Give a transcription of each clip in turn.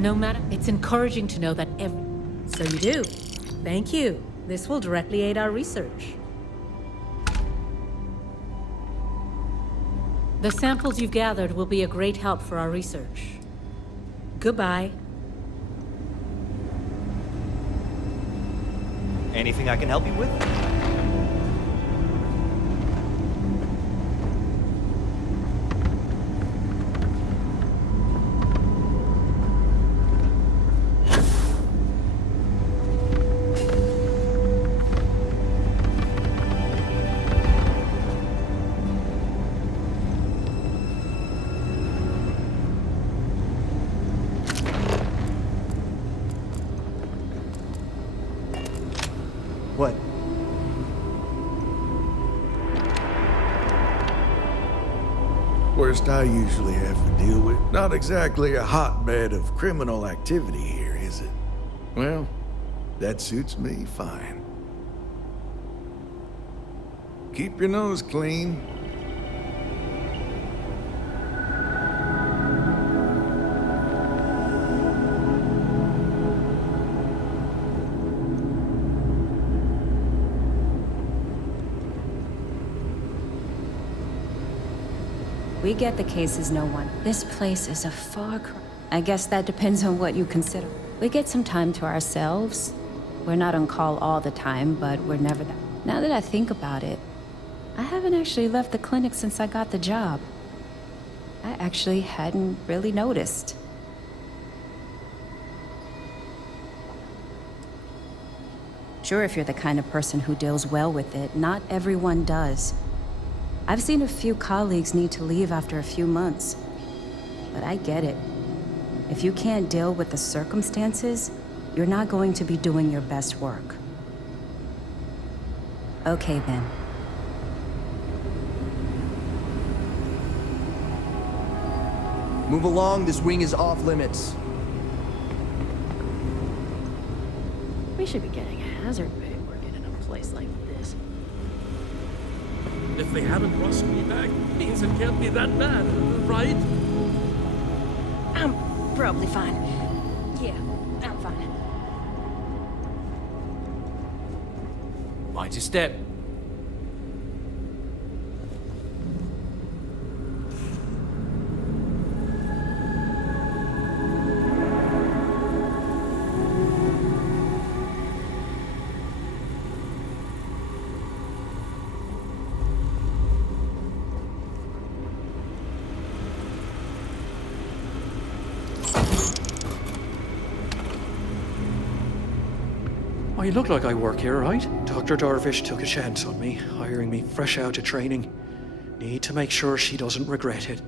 No matter, it's encouraging to know that So you do. Thank you. This will directly aid our research. The samples you've gathered will be a great help for our research. Goodbye. Anything I can help you with? What? Worst I usually have to deal with. Not exactly a hotbed of criminal activity here, is it? Well, that suits me fine. Keep your nose clean. We get the case is no one. This place is a far cry. I guess that depends on what you consider. We get some time to ourselves. We're not on call all the time, but we're never that. Now that I think about it, I haven't actually left the clinic since I got the job. I actually hadn't really noticed. Sure, if you're the kind of person who deals well with it, not everyone does. I've seen a few colleagues need to leave after a few months. But I get it. If you can't deal with the circumstances, you're not going to be doing your best work. Okay, then. Move along, this wing is off limits. We should be getting a hazard pay working in a place like this. If they haven't rushed me back, means it can't be that bad, right? I'm probably fine. Yeah, I'm fine. Mind your step. I look like I work here, right? Dr. Darvish took a chance on me, hiring me fresh out of training. Need to make sure she doesn't regret it.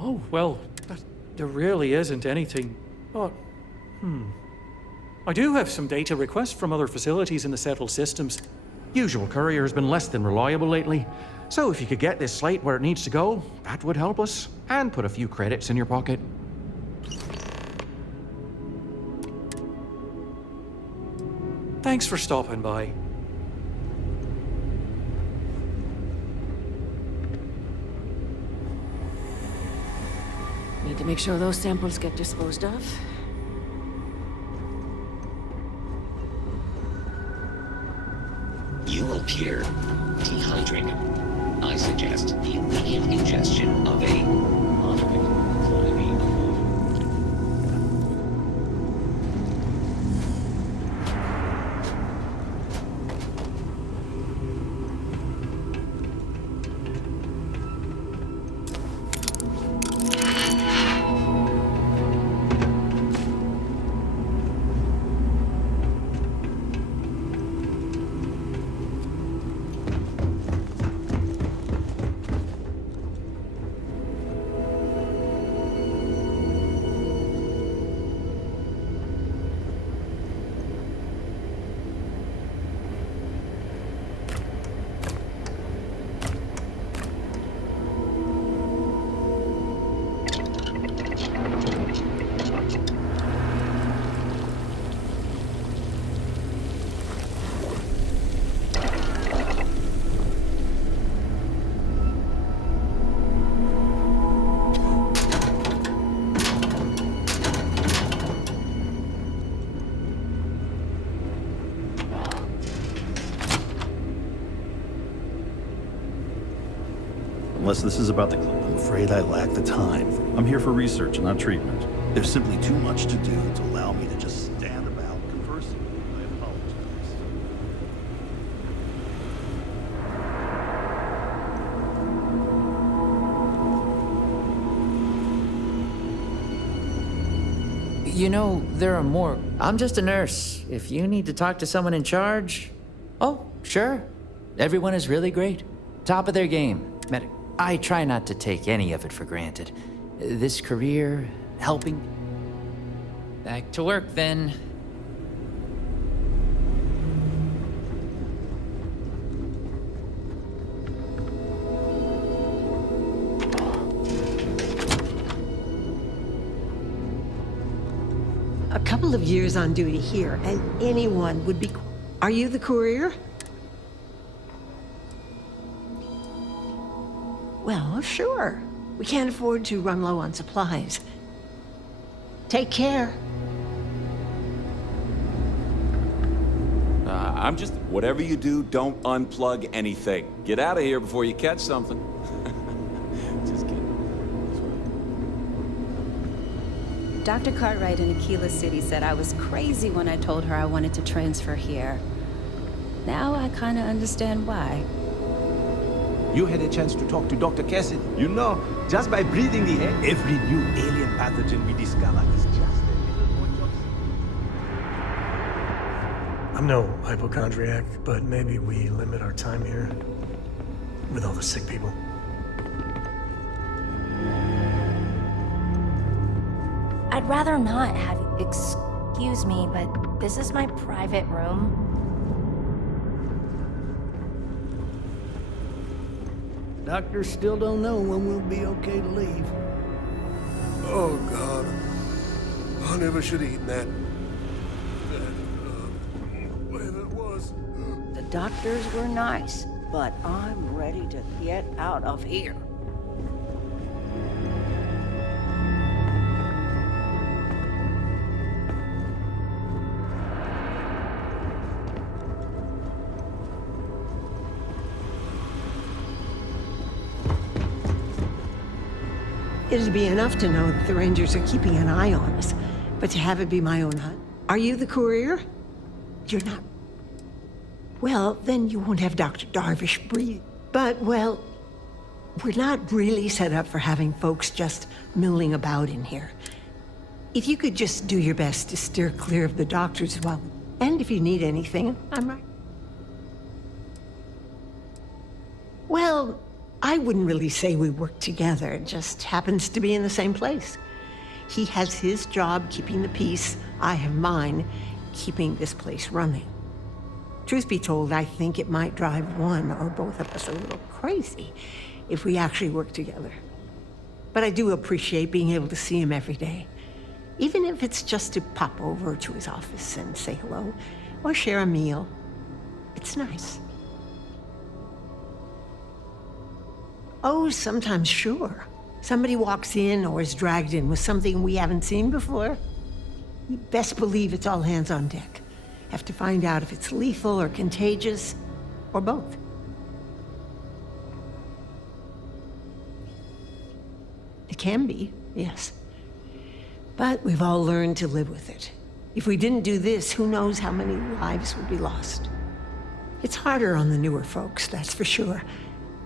Oh, well, there really isn't anything, but, I do have some data requests from other facilities in the settled systems. Usual courier has been less than reliable lately, so if you could get this slate where it needs to go, that would help us, and put a few credits in your pocket. Thanks for stopping by. Need to make sure those samples get disposed of. You appear dehydrated. I suggest the immediate ingestion of a moderate quantity of water. unless this is about the clinic. I'm afraid I lack the time. I'm here for research, not treatment. There's simply too much to do to allow me to just stand about conversing. I apologize. You know, there are more. I'm just a nurse. If you need to talk to someone in charge, oh, sure. Everyone is really great. Top of their game. I try not to take any of it for granted. This career, helping. Back to work then. A couple of years on duty here, and anyone would be... Are you the courier? Well, sure. We can't afford to run low on supplies. Take care. I'm just... Whatever you do, don't unplug anything. Get out of here before you catch something. Just kidding. Dr. Cartwright in Aquila City said I was crazy when I told her I wanted to transfer here. Now I kind of understand why. You had a chance to talk to Dr. Cassidy. You know, just by breathing the air, every new alien pathogen we discover is just a little more toxic. I'm no hypochondriac, but maybe we limit our time here with all the sick people. I'd rather not have you. Excuse me, but this is my private room. Doctors still don't know when we'll be okay to leave. Oh, God. I never should have eaten that. Whatever it was. The doctors were nice, but I'm ready to get out of here. It'd be enough to know that the Rangers are keeping an eye on us, but to have it be my own hut. Are you the courier? You're not. Well, then you won't have Dr. Darvish breathe. But, well, we're not really set up for having folks just milling about in here. If you could just do your best to steer clear of the doctors while... And if you need anything, I'm right. Well, I wouldn't really say we work together. It just happens to be in the same place. He has his job keeping the peace. I have mine keeping this place running. Truth be told, I think it might drive one or both of us a little crazy if we actually work together. But I do appreciate being able to see him every day, even if it's just to pop over to his office and say hello or share a meal. It's nice. Oh, sometimes, sure. Somebody walks in or is dragged in with something we haven't seen before. You best believe it's all hands on deck. Have to find out if it's lethal or contagious, or both. It can be, yes. But we've all learned to live with it. If we didn't do this, who knows how many lives would be lost. It's harder on the newer folks, that's for sure.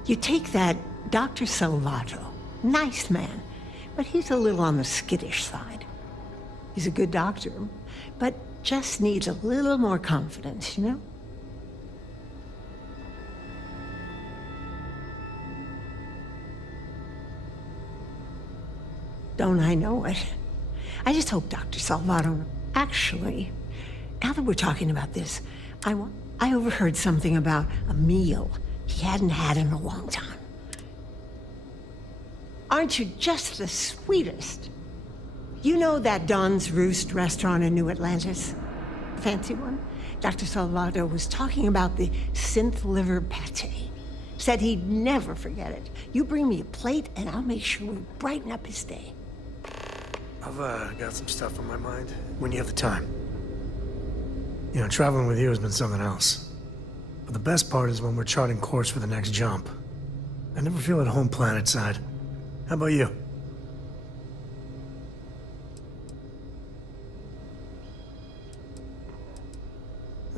You take that Dr. Salvato, nice man, but he's a little on the skittish side. He's a good doctor, but just needs a little more confidence, you know? Don't I know it? I just hope Dr. Salvato... Actually, now that we're talking about this, I overheard something about a meal he hadn't had in a long time. Aren't you just the sweetest? You know that Don's Roost restaurant in New Atlantis? Fancy one? Dr. Salvato was talking about the synth liver pate. Said he'd never forget it. You bring me a plate and I'll make sure we brighten up his day. I've got some stuff on my mind when you have the time. You know, traveling with you has been something else. But the best part is when we're charting course for the next jump. I never feel at home planetside. How about you?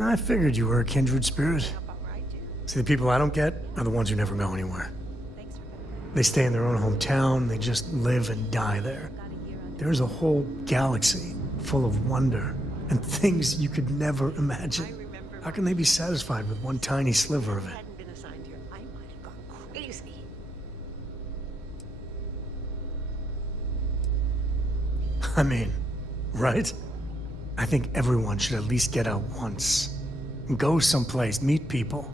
I figured you were a kindred spirit. See, the people I don't get are the ones who never go anywhere. They stay in their own hometown, they just live and die there. There's a whole galaxy full of wonder and things you could never imagine. How can they be satisfied with one tiny sliver of it? Crazy. I mean, right? I think everyone should at least get out once. And go someplace, meet people.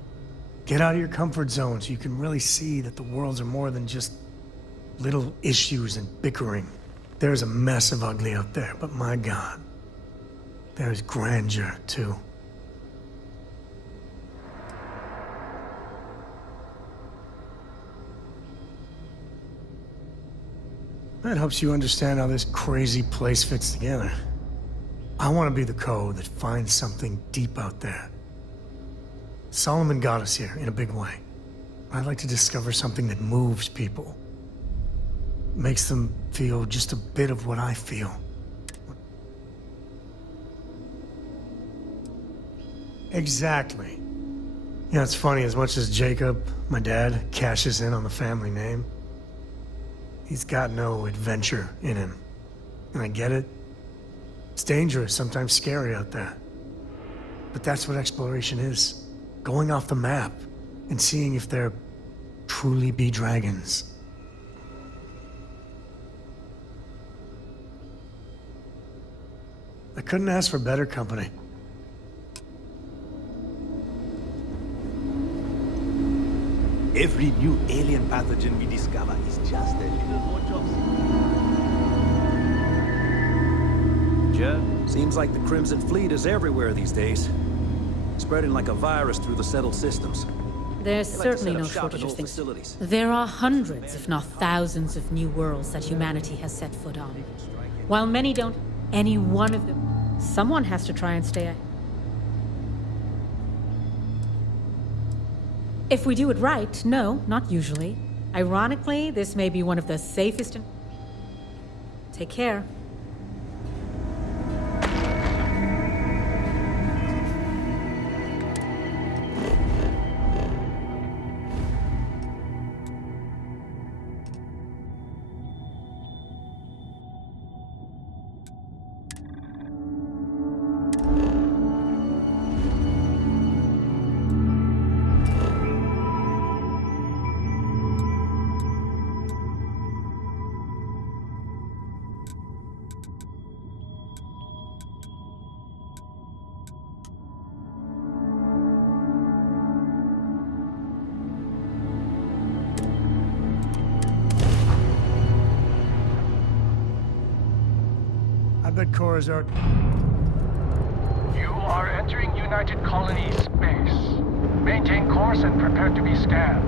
Get out of your comfort zone so you can really see that the worlds are more than just little issues and bickering. There's a mess of ugly out there, but my God, there's grandeur too. That helps you understand how this crazy place fits together. I want to be the code that finds something deep out there. Solomon got us here in a big way. I'd like to discover something that moves people. Makes them feel just a bit of what I feel. Exactly. You know, it's funny, as much as Jacob, my dad, cashes in on the family name, he's got no adventure in him. And I get it. It's dangerous, sometimes scary out there. But that's what exploration is. Going off the map and seeing if there truly be dragons. I couldn't ask for better company. Every new alien pathogen we discover is just a little more toxic. Judd, seems like the Crimson Fleet is everywhere these days. Spreading like a virus through the settled systems. There's They like to certainly set no up shop shortage in of old things. facilities. There are hundreds, if not thousands, of new worlds that humanity has set foot on. While many don't, any one of them, someone has to try and stay ahead. If we do it right, no, not usually. Ironically, this may be one of the safest and... Take care. I bet Cora's are... You are entering United Colony space. Maintain course and prepare to be scanned.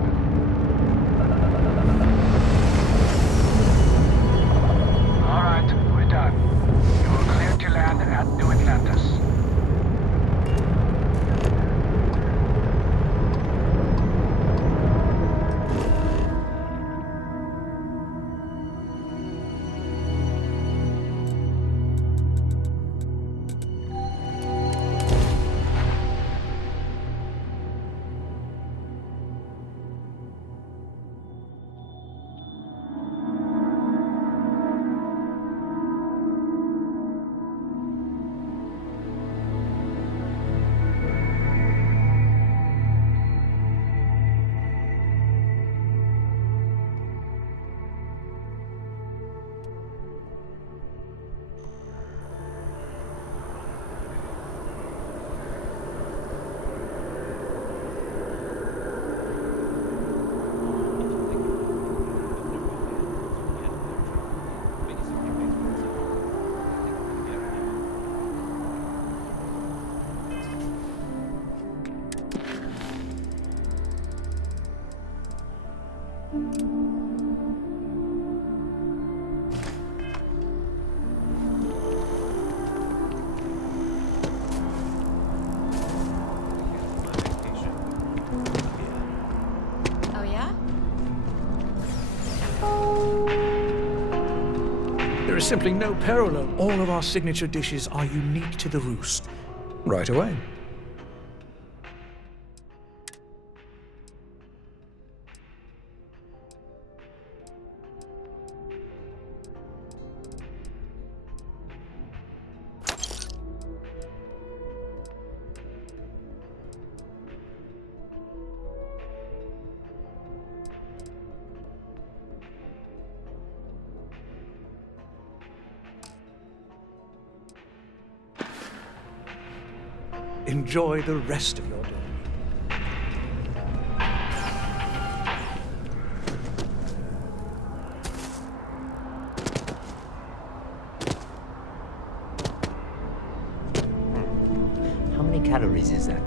All right, we're done. You are cleared to land at New Atlantis. There is simply no parallel. All of our signature dishes are unique to the Roost. Right away. Enjoy the rest of your day. How many calories is that?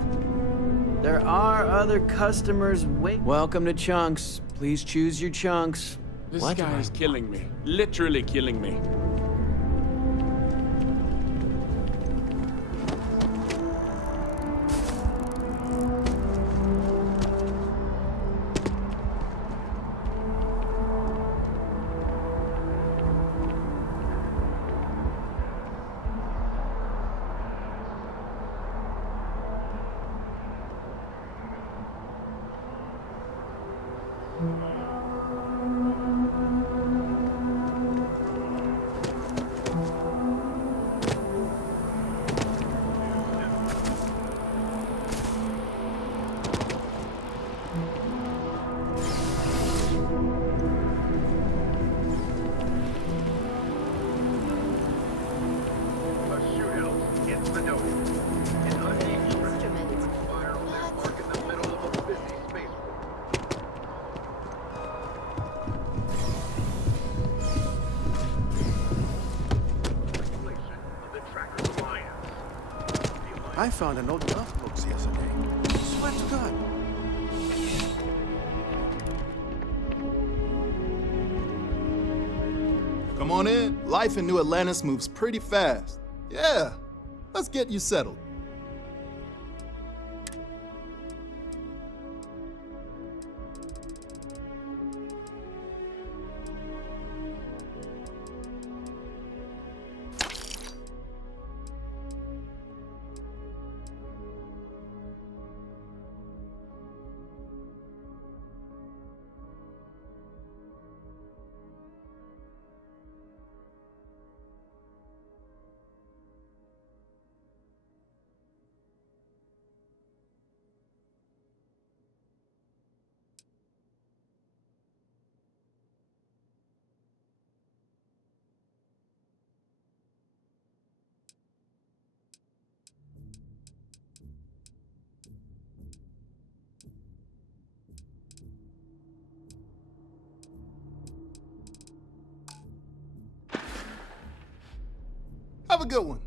There are other customers wait. Welcome to Chunks. Please choose your chunks. This guy is killing me. Literally killing me. I found an old notebook the other day. Swear to God. Come on in. Life in New Atlantis moves pretty fast. Yeah, let's get you settled. Have a good one.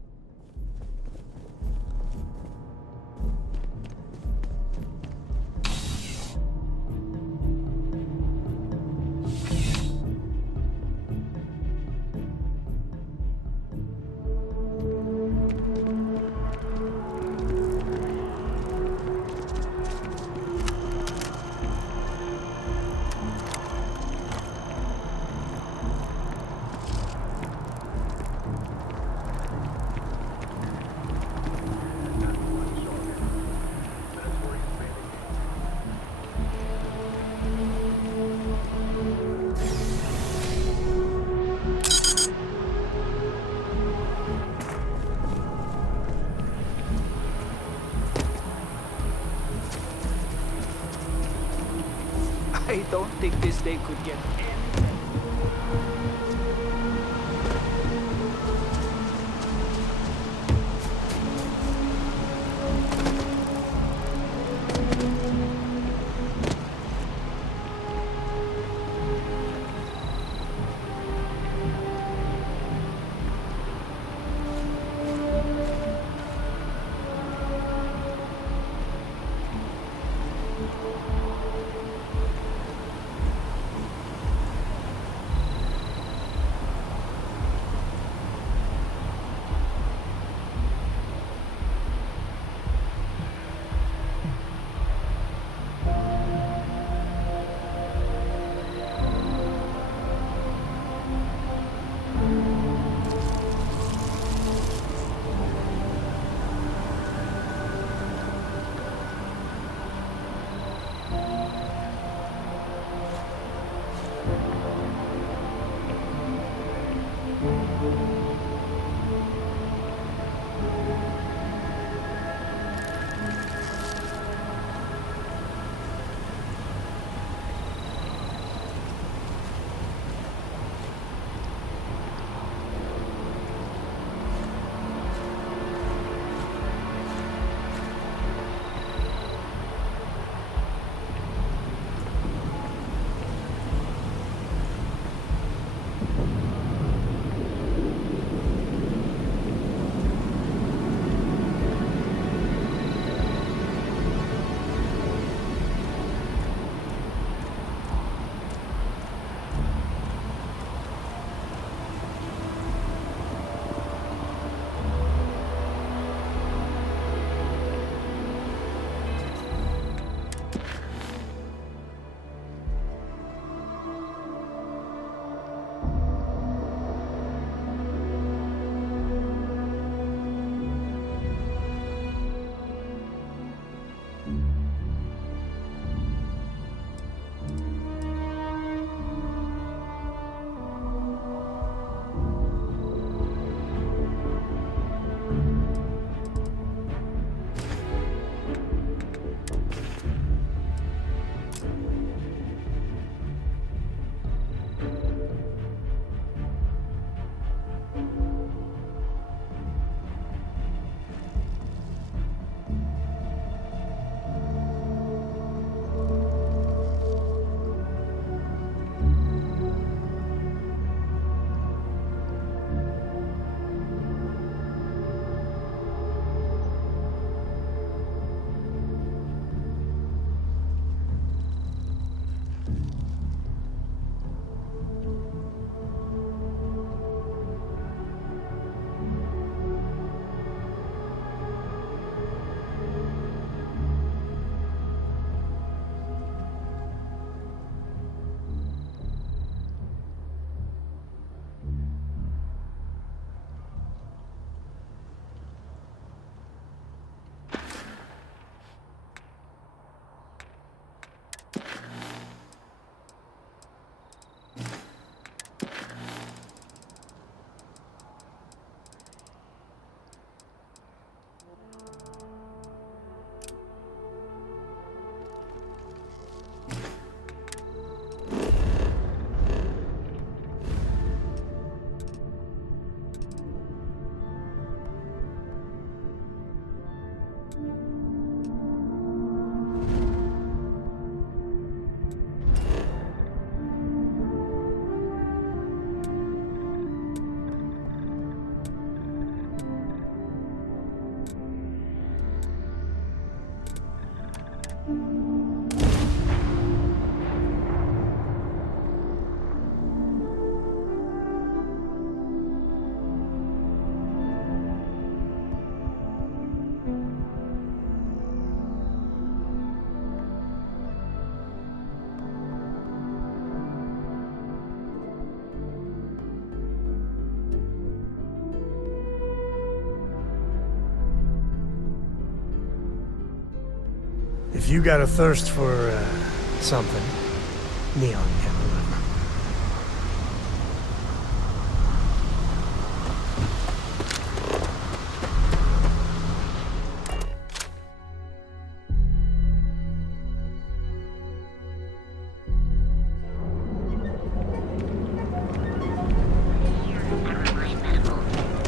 I don't think this day could get If you got a thirst for, something, Neon can deliver.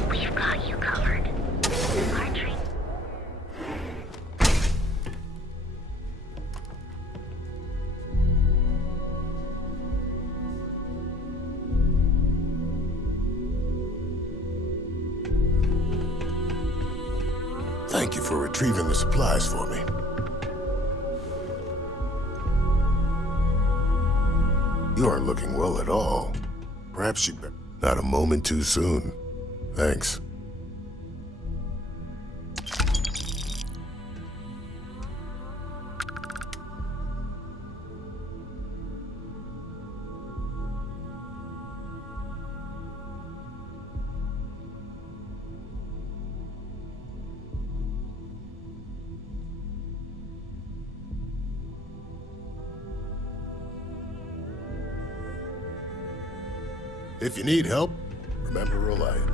We've got you covered. Our treat. Thank you for retrieving the supplies for me. You aren't looking well at all. Perhaps you'd better... Not a moment too soon. Thanks. If you need help, Remember, Reliant.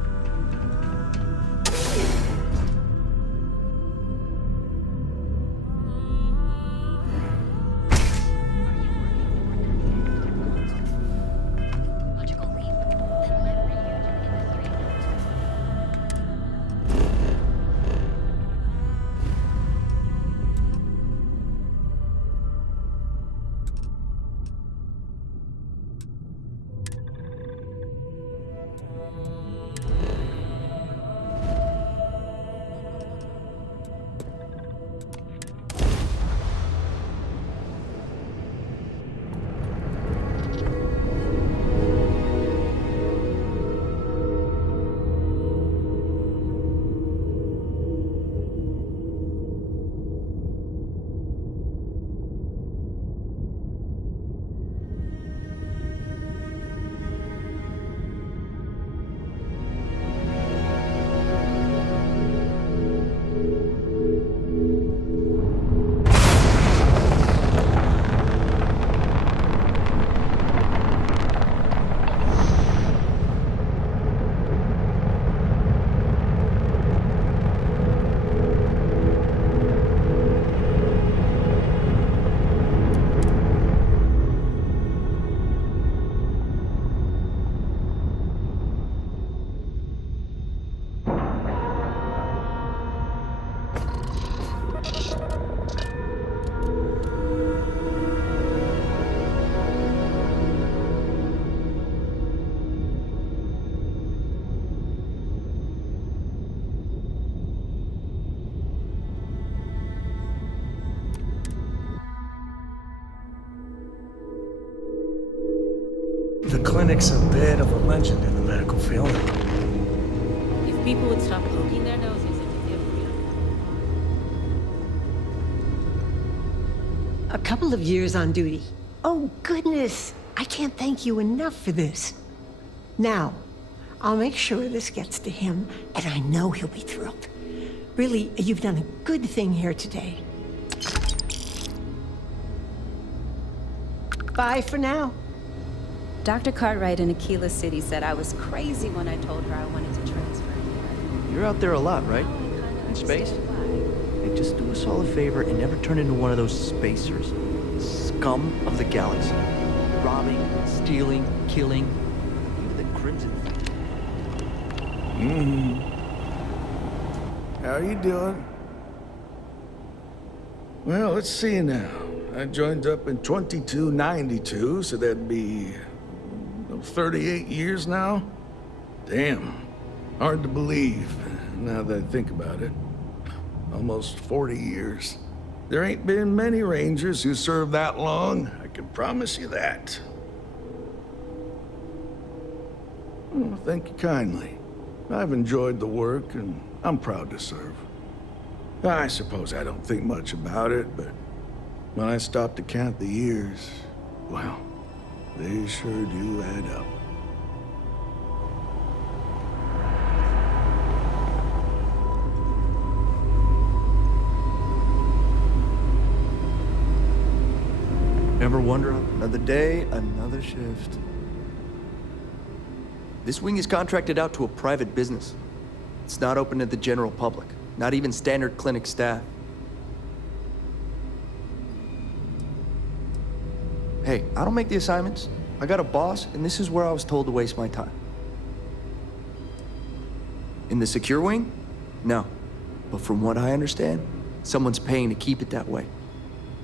The clinic's a bit of a legend in the medical field. If people would stop poking their noses into the A couple of years on duty. Oh, goodness. I can't thank you enough for this. Now, I'll make sure this gets to him, and I know he'll be thrilled. Really, you've done a good thing here today. Bye for now. Dr. Cartwright in Aquila City said I was crazy when I told her I wanted to transfer here. You're out there a lot, right? In space? Hey, just do us all a favor and never turn into one of those spacers. Scum of the galaxy. Robbing, stealing, killing. Even the Crimson. How you doing? Well, let's see now. I joined up in 2292, so that'd be 38 years now? Damn. Hard to believe, now that I think about it. Almost 40 years. There ain't been many Rangers who served that long, I can promise you that. Oh, thank you kindly. I've enjoyed the work, and I'm proud to serve. I suppose I don't think much about it, but when I stop to count the years, well, they sure do add up. Ever wonder? Another day, another shift. This wing is contracted out to a private business. It's not open to the general public, not even standard clinic staff. Hey, I don't make the assignments. I got a boss, and this is where I was told to waste my time. In the secure wing? No. But from what I understand, someone's paying to keep it that way.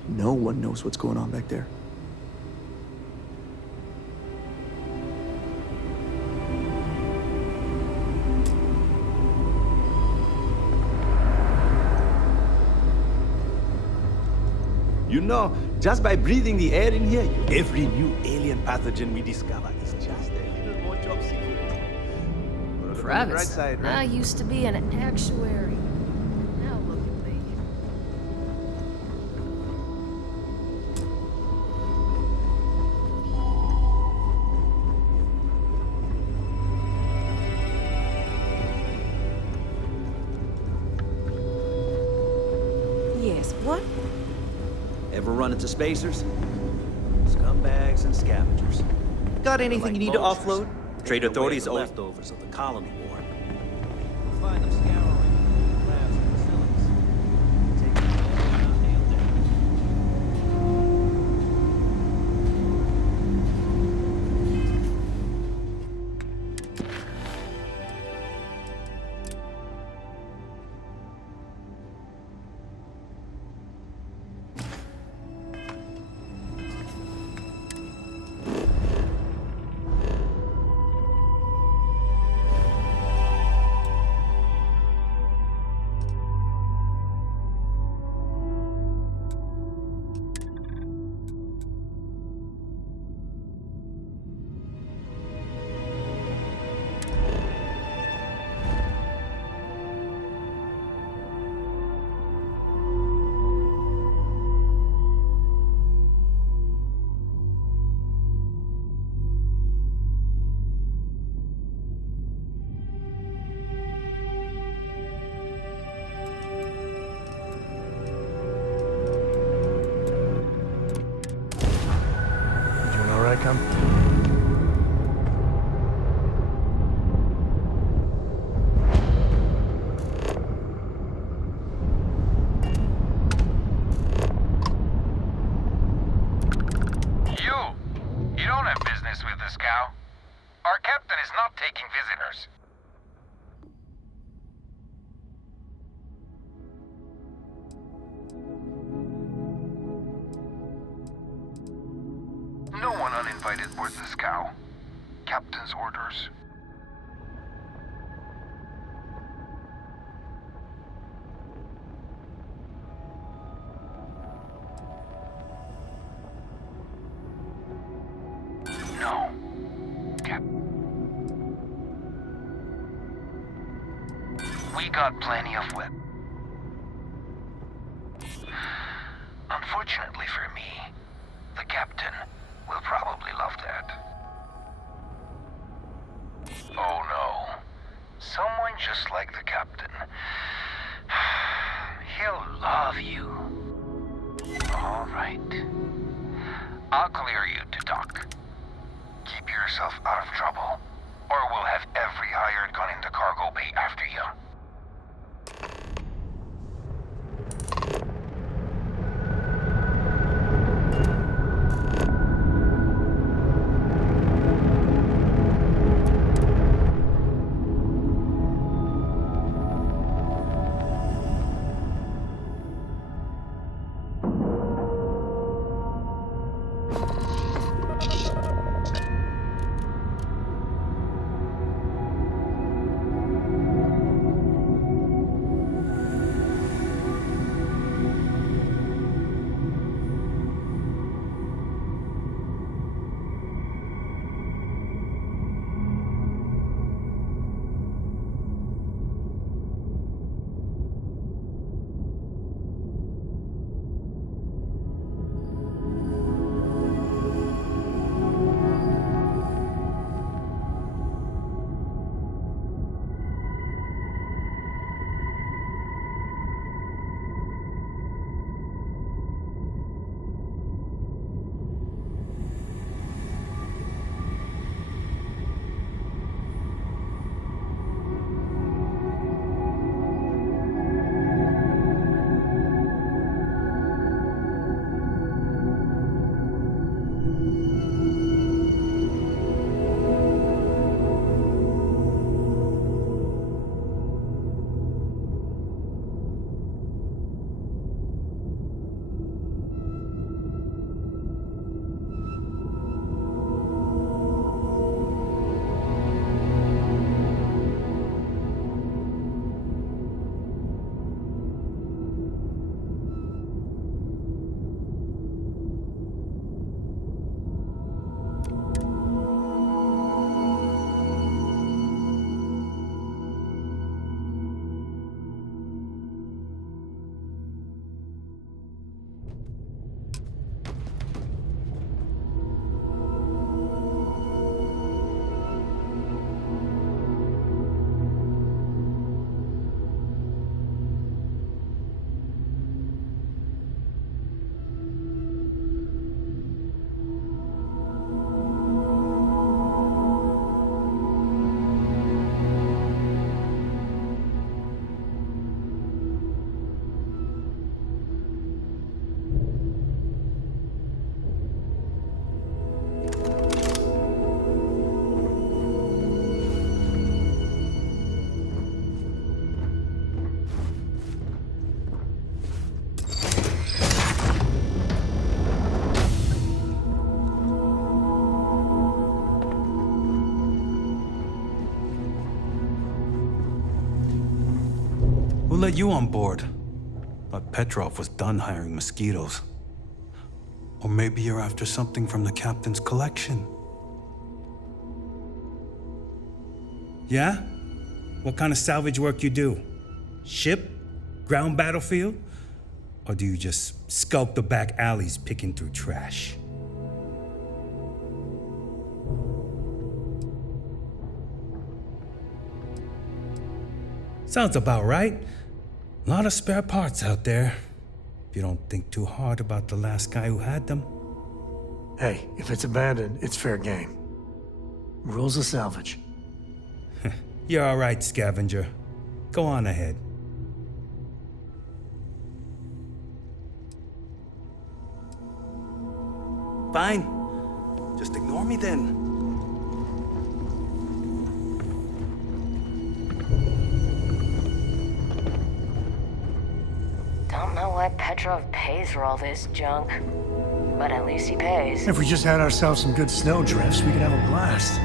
No one knows what's going on back there. You know, just by breathing the air in here, every new alien pathogen we discover is just a little more job security. Travis, Right side, right? I used to be an actuary. Now look at me. Yes, what? Ever run into spacers? Scumbags and scavengers. Got anything you need to offload? Trade authorities owe leftovers of the colony war. We'll find them scouring labs and facilities. Take them all and nail them. Come. You don't have business with the scow. Our captain is not taking visitors. No one uninvited boards the scow. Captain's orders. No. We got plenty of whip. Unfortunately for me, the captain will probably love that. Oh no. Someone just like the captain. He'll love you. All right. I'll clear you to dock. Keep yourself out of trouble, or we'll have every hired gun in the cargo bay after you. let you on board. Thought Petrov was done hiring mosquitoes. Or maybe you're after something from the captain's collection. Yeah? What kind of salvage work you do? Ship? Ground battlefield? Or do you just skulk the back alleys picking through trash? Sounds about right. A lot of spare parts out there. If you don't think too hard about the last guy who had them. Hey, if it's abandoned, it's fair game. Rules of salvage. You're all right, scavenger. Go on ahead. Fine. Just ignore me then. Don't know why Petrov pays for all this junk, but at least he pays. If we just had ourselves some good snow drifts, we could have a blast.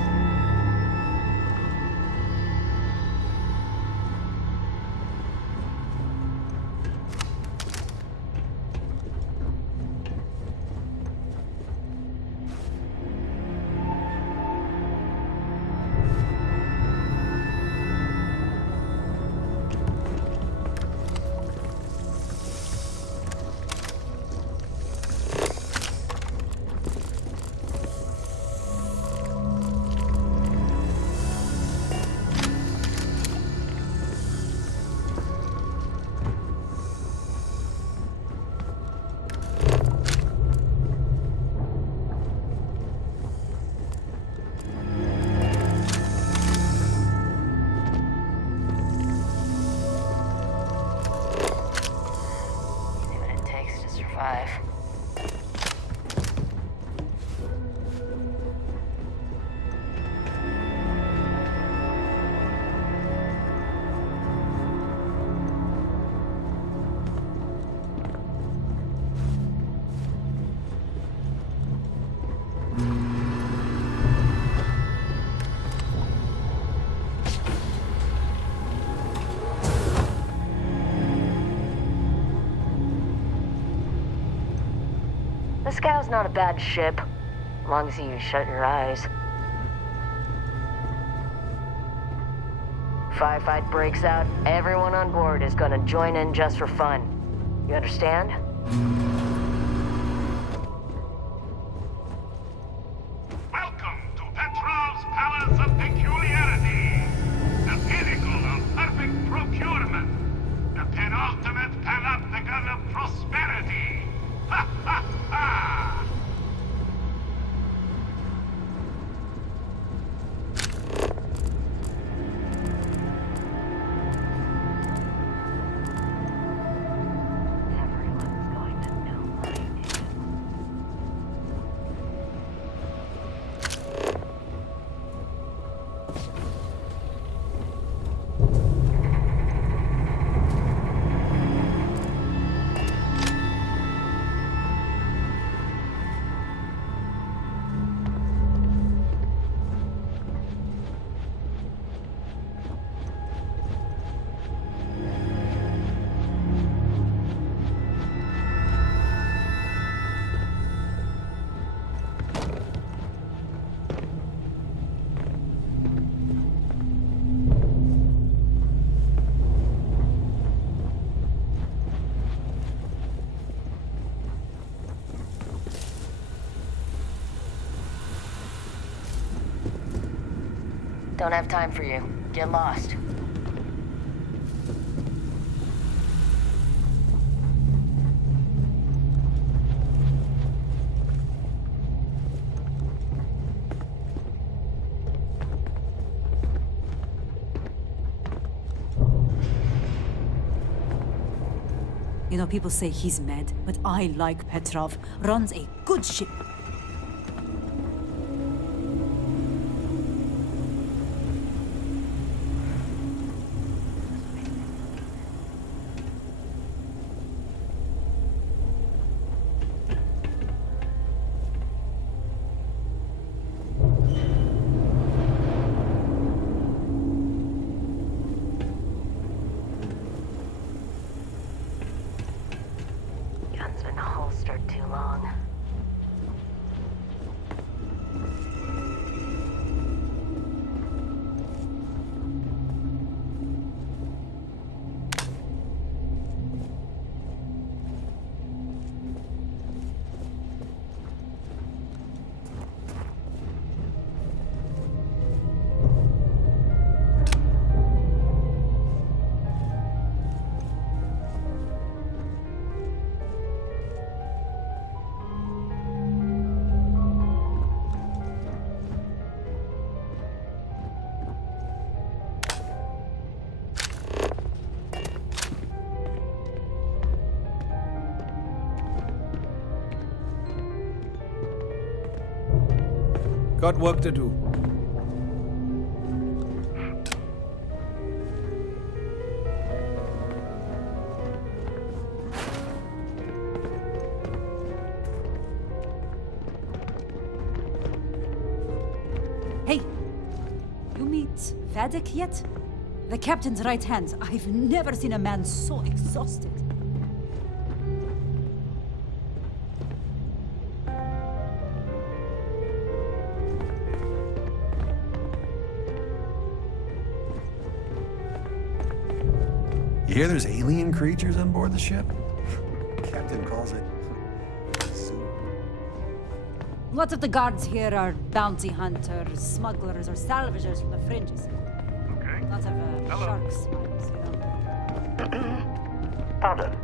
The Scow's not a bad ship, as long as you shut your eyes. Firefight breaks out, everyone on board is gonna join in just for fun. You understand? Welcome to Petrov's Palace of Peculiarity, the pinnacle of perfect procurement, the penultimate panopticon of prosperity. Ha ha ha! Don't have time for you. Get lost. You know, people say he's mad, but I like Petrov. Runs a good ship. Got work to do. Hey, you meet Vadik yet? The captain's right hand. I've never seen a man so exhausted. You hear there's alien creatures on board the ship? Captain calls it Lots of the guards here are bounty hunters, smugglers, or salvagers from the fringes. Okay. Lots of shark smiles, you know. Pardon.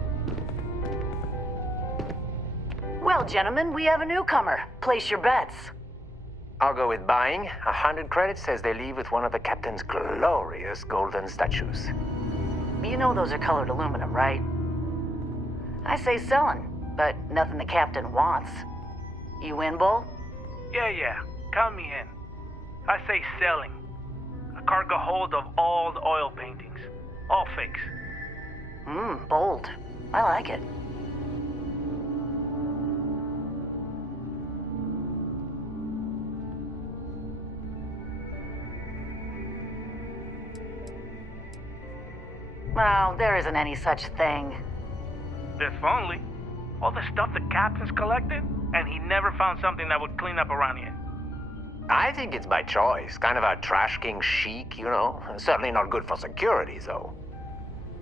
Well, gentlemen, we have a newcomer. Place your bets. I'll go with buying. 100 credits says they leave with one of the captain's glorious golden statues. You know those are colored aluminum, right? I say selling, but nothing the captain wants. You in, Bull? Yeah. Count me in. I say selling. A cargo hold of all the oil paintings. All fakes. Bold. I like it. Well, there isn't any such thing. If only. All the stuff the captain's collected, and he never found something that would clean up around here. I think it's by choice. Kind of a trash king chic, you know. Certainly not good for security, though.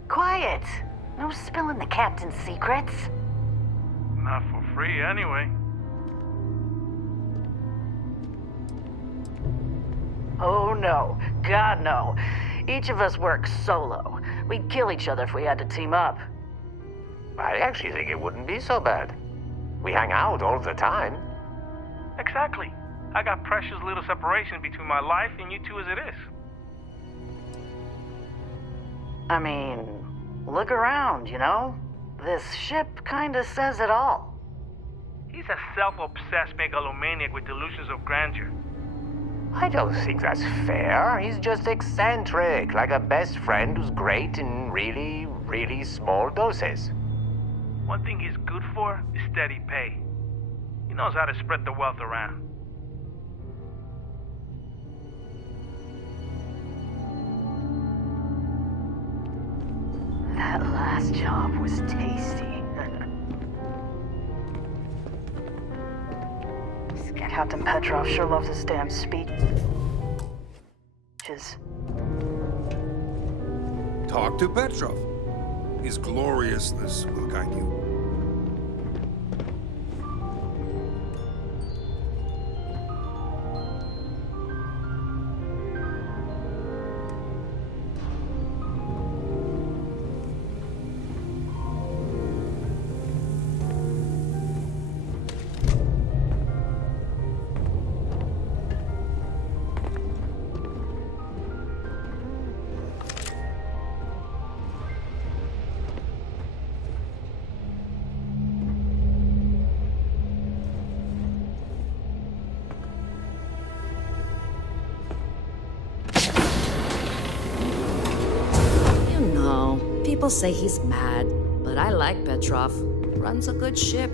Quiet. No spilling the captain's secrets. Not for free, anyway. Oh, no. God, no. Each of us works solo. We'd kill each other if we had to team up. I actually think it wouldn't be so bad. We hang out all the time. Exactly. I got precious little separation between my life and you two as it is. I mean, look around, you know? This ship kinda says it all. He's a self-obsessed megalomaniac with delusions of grandeur. I don't think that's fair. He's just eccentric, like a best friend who's great in really, really small doses. One thing he's good for is steady pay. He knows how to spread the wealth around. That last job was tasty. Captain Petrov sure loves his damn speeches. Talk to Petrov. His gloriousness will guide you. People say he's mad, but I like Petrov. Runs a good ship.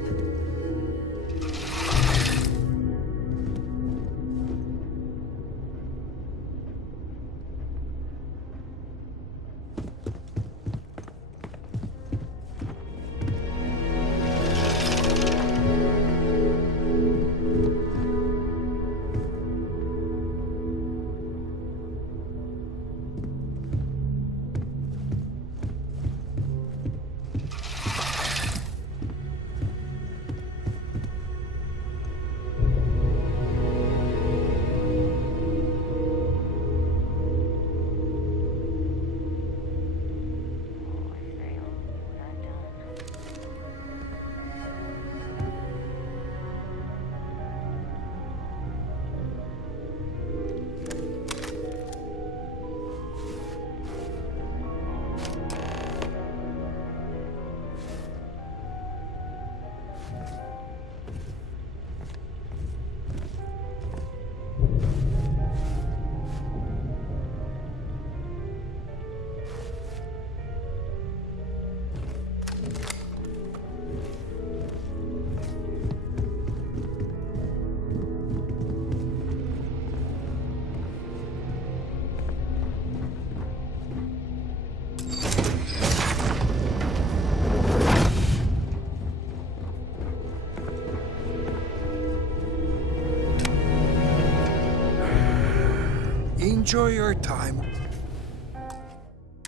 enjoy your time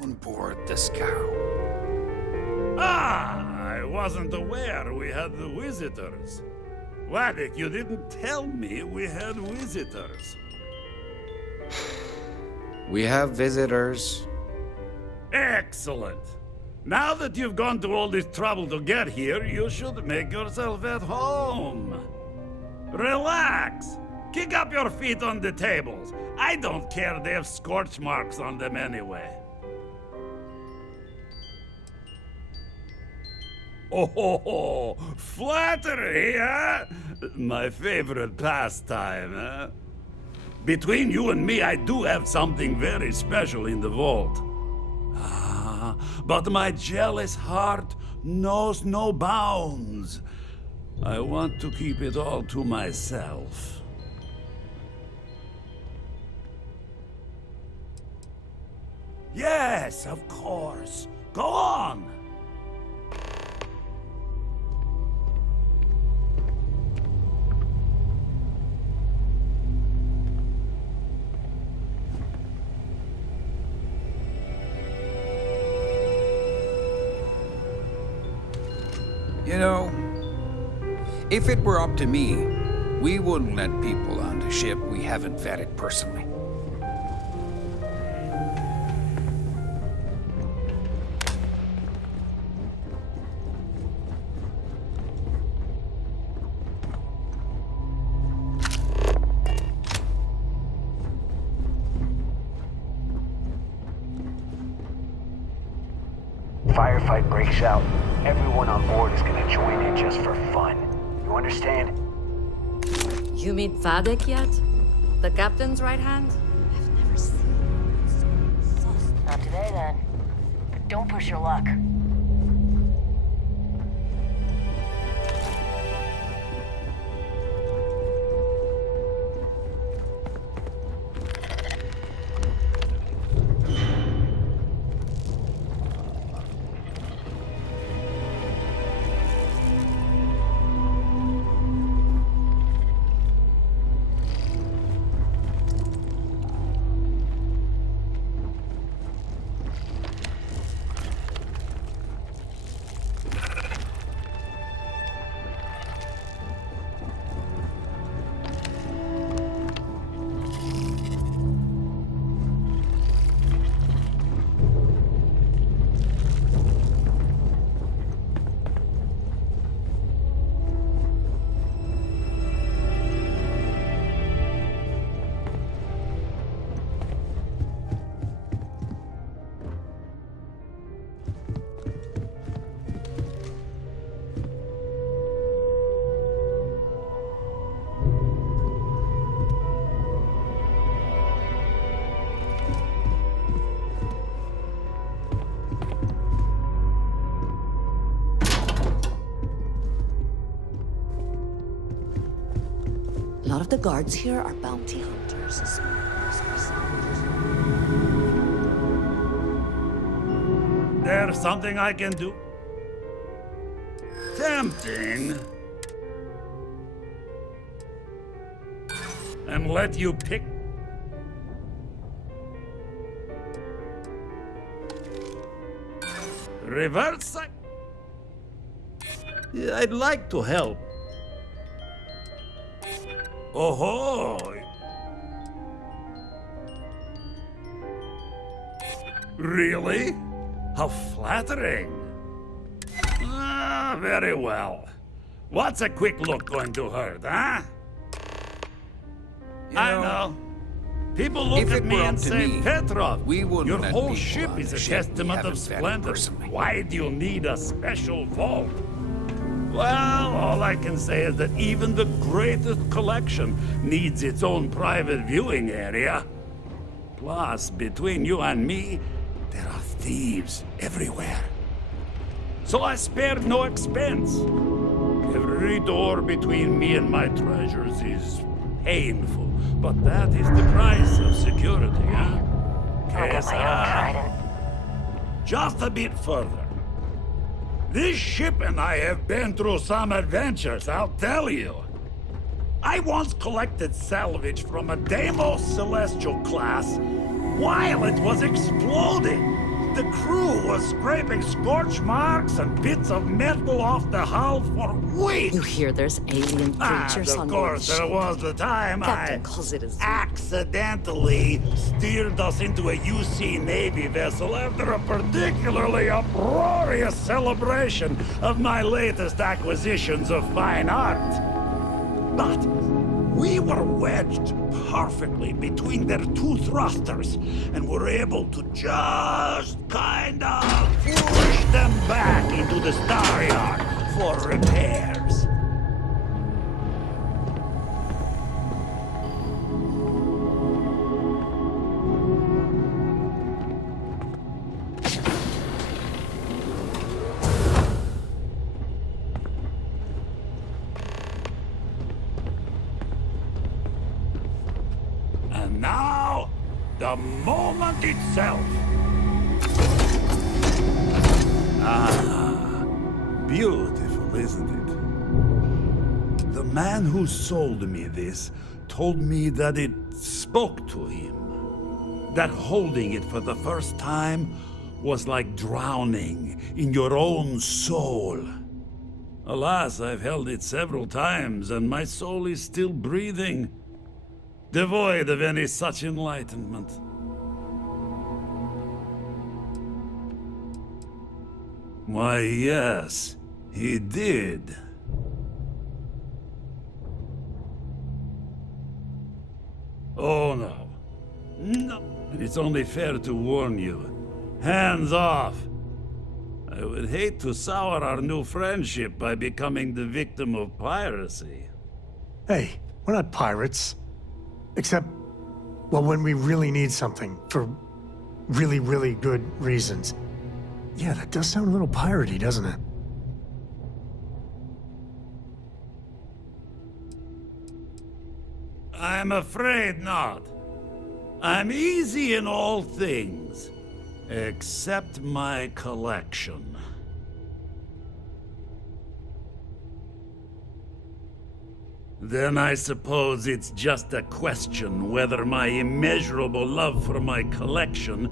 on board the scow. Ah, I wasn't aware we had the visitors. Waddick, you didn't tell me we had visitors. We have visitors. Excellent. Now that you've gone to all this trouble to get here, you should make yourself at home. Relax. Kick up your feet on the tables. I don't care they have scorch marks on them anyway. Oh, flattery, huh? My favorite pastime, huh? Between you and me, I do have something very special in the vault. Ah, but my jealous heart knows no bounds. I want to keep it all to myself. Yes, of course. Go on. You know, if it were up to me, we wouldn't let people on the ship we haven't vetted personally. Firefight breaks out. Everyone on board is gonna join in just for fun. You understand? You meet Waddick yet? The captain's right hand? I've never seen Not today, then. But don't push your luck. A lot of the guards here are bounty hunters. There's something I can do. Tempting. And let you pick. Reverse psych. Yeah, I'd like to help. Oh-ho! Really? How flattering. Ah, very well. What's a quick look going to hurt, huh? I know. People look at me and say, Petrov, your whole ship is a testament of splendor. Why do you need a special vault? Well, all I can say is that even the greatest collection needs its own private viewing area. Plus, between you and me, there are thieves everywhere. So I spared no expense. Every door between me and my treasures is painful, but that is the price of security, huh? Just a bit further. This ship and I have been through some adventures, I'll tell you. I once collected salvage from a Deimos Celestial class while it was exploding. The crew was scraping scorch marks and bits of metal off the hull for weeks. You hear there's alien creatures on Of board course, the there ship. was the time Captain calls it a zoo. accidentally steered us into a UC Navy vessel after a particularly uproarious celebration of my latest acquisitions of fine art. But we were wedged perfectly between their two thrusters and were able to just kind of push them back into the Star Yard for repairs. And now, the moment itself. Ah, beautiful, isn't it? The man who sold me this told me that it spoke to him. That holding it for the first time was like drowning in your own soul. Alas, I've held it several times, and my soul is still breathing, devoid of any such enlightenment. Why, yes, he did. Oh, no. No. It's only fair to warn you. Hands off! I would hate to sour our new friendship by becoming the victim of piracy. Hey, we're not pirates. Except, well, when we really need something for really, really good reasons. Yeah, that does sound a little piratey, doesn't it? I'm afraid not. I'm easy in all things, except my collection. Then I suppose it's just a question whether my immeasurable love for my collection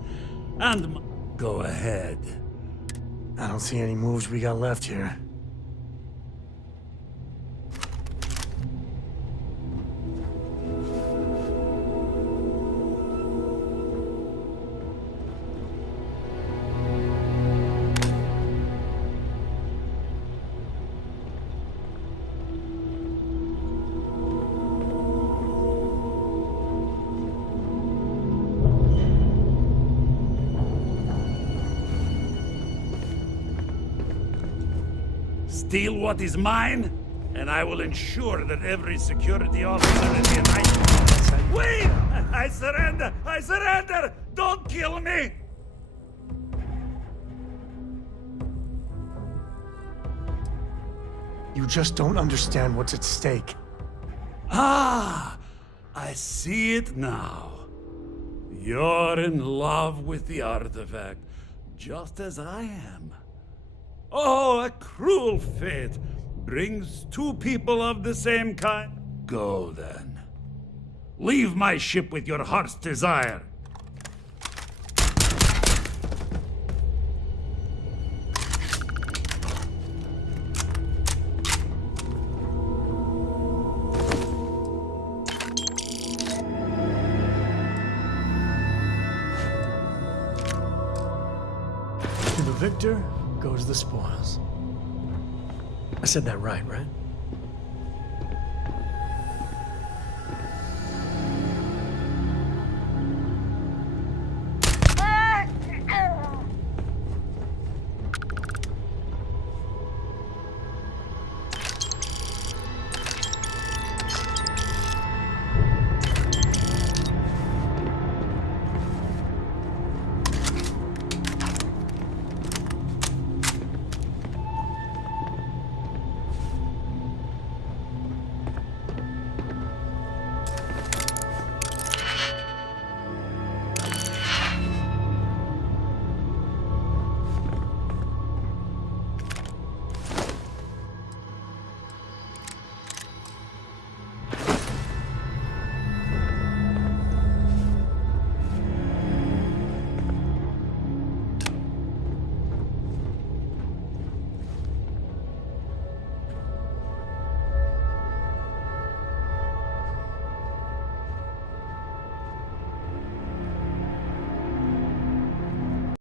and Go ahead. I don't see any moves we got left here. Steal what is mine, and I will ensure that every security officer in the United States... Wait! I surrender! I surrender! Don't kill me! You just don't understand what's at stake. Ah! I see it now. You're in love with the artifact, just as I am. Oh, a cruel fate brings two people of the same kind. Go then. Leave my ship with your heart's desire. To the victor goes the spoils. I said that right?